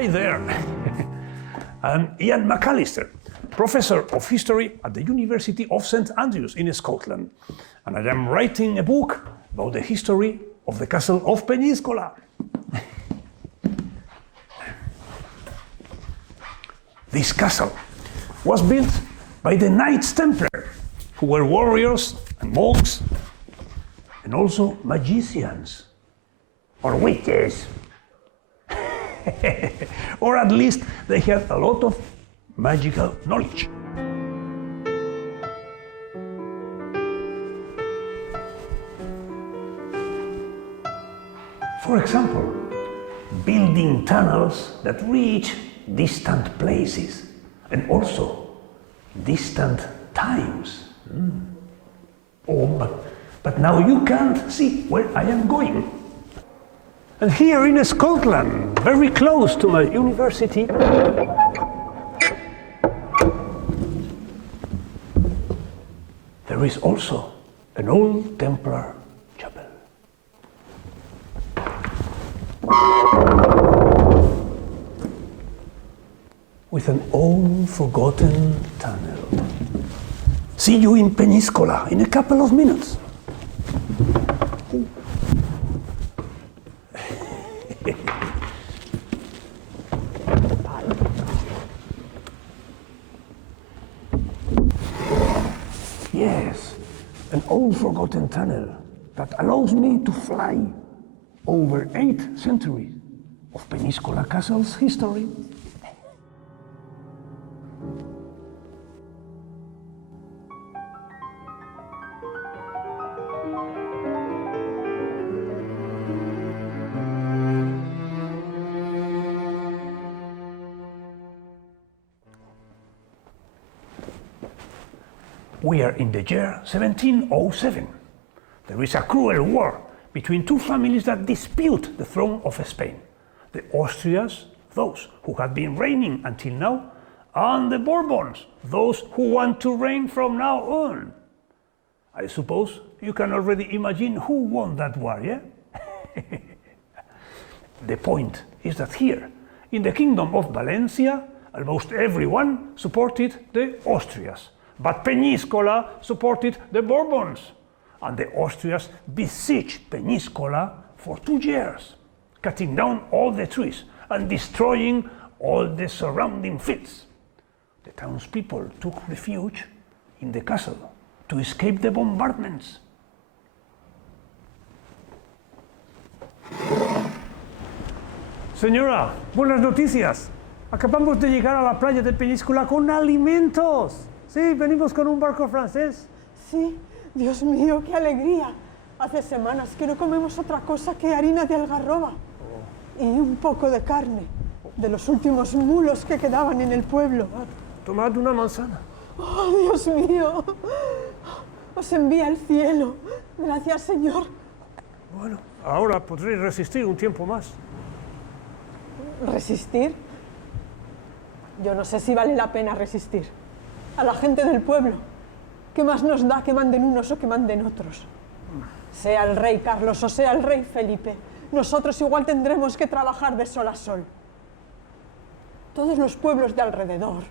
Hi there. I'm Ian McAllister, Professor of History at the University of St Andrews in Scotland, and I am writing a book about the history of the Castle of Peñíscola. This castle was built by the Knights Templar, who were warriors and monks, and also magicians, or witches. Or at least they had a lot of magical knowledge. For example, building tunnels that reach distant places and also distant times. Oh, but now you can't see where I am going. And here in Scotland, very close to my university, there is also an old Templar chapel. With an old forgotten tunnel. See you in Peñíscola in a couple of minutes. Yes, an old forgotten tunnel that allows me to fly over 8 centuries of Peñíscola Castle's history. We are in the year 1707. There is a cruel war between two families that dispute the throne of Spain. The Austrians, those who have been reigning until now, and the Bourbons, those who want to reign from now on. I suppose you can already imagine who won that war, yeah? The point is that here, in the Kingdom of Valencia, almost everyone supported the Austrians. But Peñíscola supported the Bourbons, and the Austrians besieged Peñíscola for 2 years, cutting down all the trees and destroying all the surrounding fields. The townspeople took refuge in the castle to escape the bombardments. Señora, buenas noticias. Acabamos de llegar a la playa de Peñíscola con alimentos. Sí, venimos con un barco francés. Sí, Dios mío, qué alegría. Hace semanas que no comemos otra cosa que harina de algarroba. Y un poco de carne, de los últimos mulos que quedaban en el pueblo. Tomad una manzana. Oh, Dios mío. Os envía el cielo. Gracias, Señor. Bueno, ahora podré resistir un tiempo más. ¿Resistir? Yo no sé si vale la pena resistir. A la gente del pueblo, ¿qué más nos da que manden unos o que manden otros? Sea el rey Carlos o sea el rey Felipe, nosotros igual tendremos que trabajar de sol a sol. Todos los pueblos de alrededor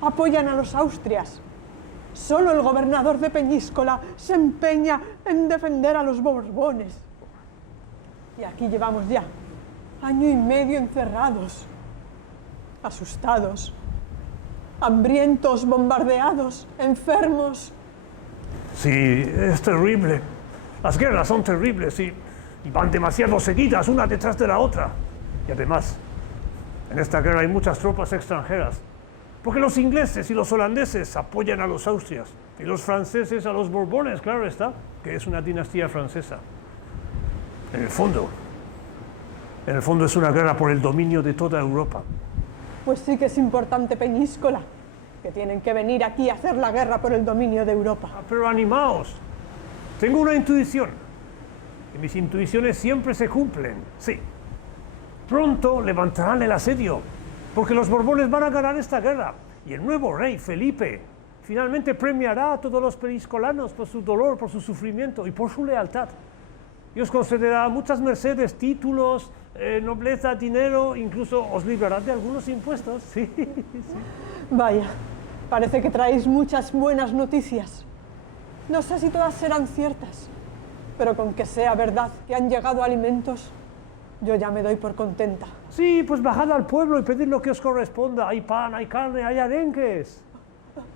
apoyan a los Austrias. Solo el gobernador de Peñíscola se empeña en defender a los Borbones. Y aquí llevamos ya 1 año y medio encerrados, asustados, hambrientos, bombardeados, enfermos. Sí, es terrible. Las guerras son terribles y van demasiado seguidas, una detrás de la otra. Y además, en esta guerra hay muchas tropas extranjeras, porque los ingleses y los holandeses apoyan a los austrias y los franceses a los Borbones, claro está, que es una dinastía francesa. En el fondo es una guerra por el dominio de toda Europa. Pues sí que es importante Peñíscola, que tienen que venir aquí a hacer la guerra por el dominio de Europa. Pero animaos, tengo una intuición, y mis intuiciones siempre se cumplen, sí. Pronto levantarán el asedio, porque los Borbones van a ganar esta guerra, y el nuevo rey, Felipe, finalmente premiará a todos los peñíscolanos por su dolor, por su sufrimiento y por su lealtad. y os concederá muchas mercedes, títulos, nobleza, dinero, incluso os librará de algunos impuestos. Sí, sí. Vaya, parece que traéis muchas buenas noticias. No sé si todas serán ciertas, pero con que sea verdad que han llegado alimentos, yo ya me doy por contenta. Sí, pues bajad al pueblo y pedid lo que os corresponda. Hay pan, hay carne, hay arenques.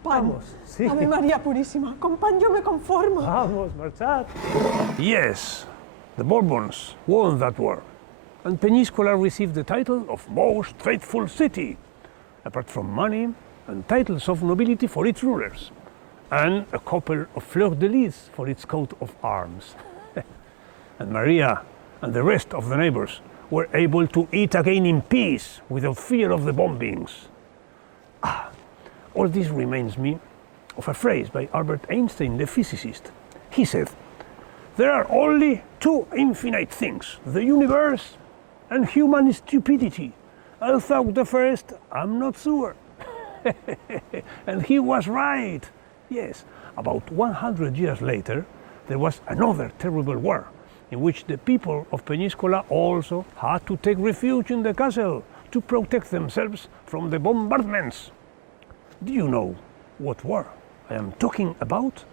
Pan. Vamos, sí. Ave María Purísima, con pan yo me conformo. Vamos, marchad. Yes, the Bourbons won that war, and Peñíscola received the title of Most Faithful City, apart from money and titles of nobility for its rulers, and a couple of fleurs-de-lis for its coat of arms. And Maria and the rest of the neighbors were able to eat again in peace without fear of the bombings. All this reminds me of a phrase by Albert Einstein, the physicist. He said, "There are only two infinite things, the universe and human stupidity. Although the first, I'm not sure." And he was right. Yes, about 100 years later, there was another terrible war in which the people of Peñíscola also had to take refuge in the castle to protect themselves from the bombardments. Do you know what war I am talking about?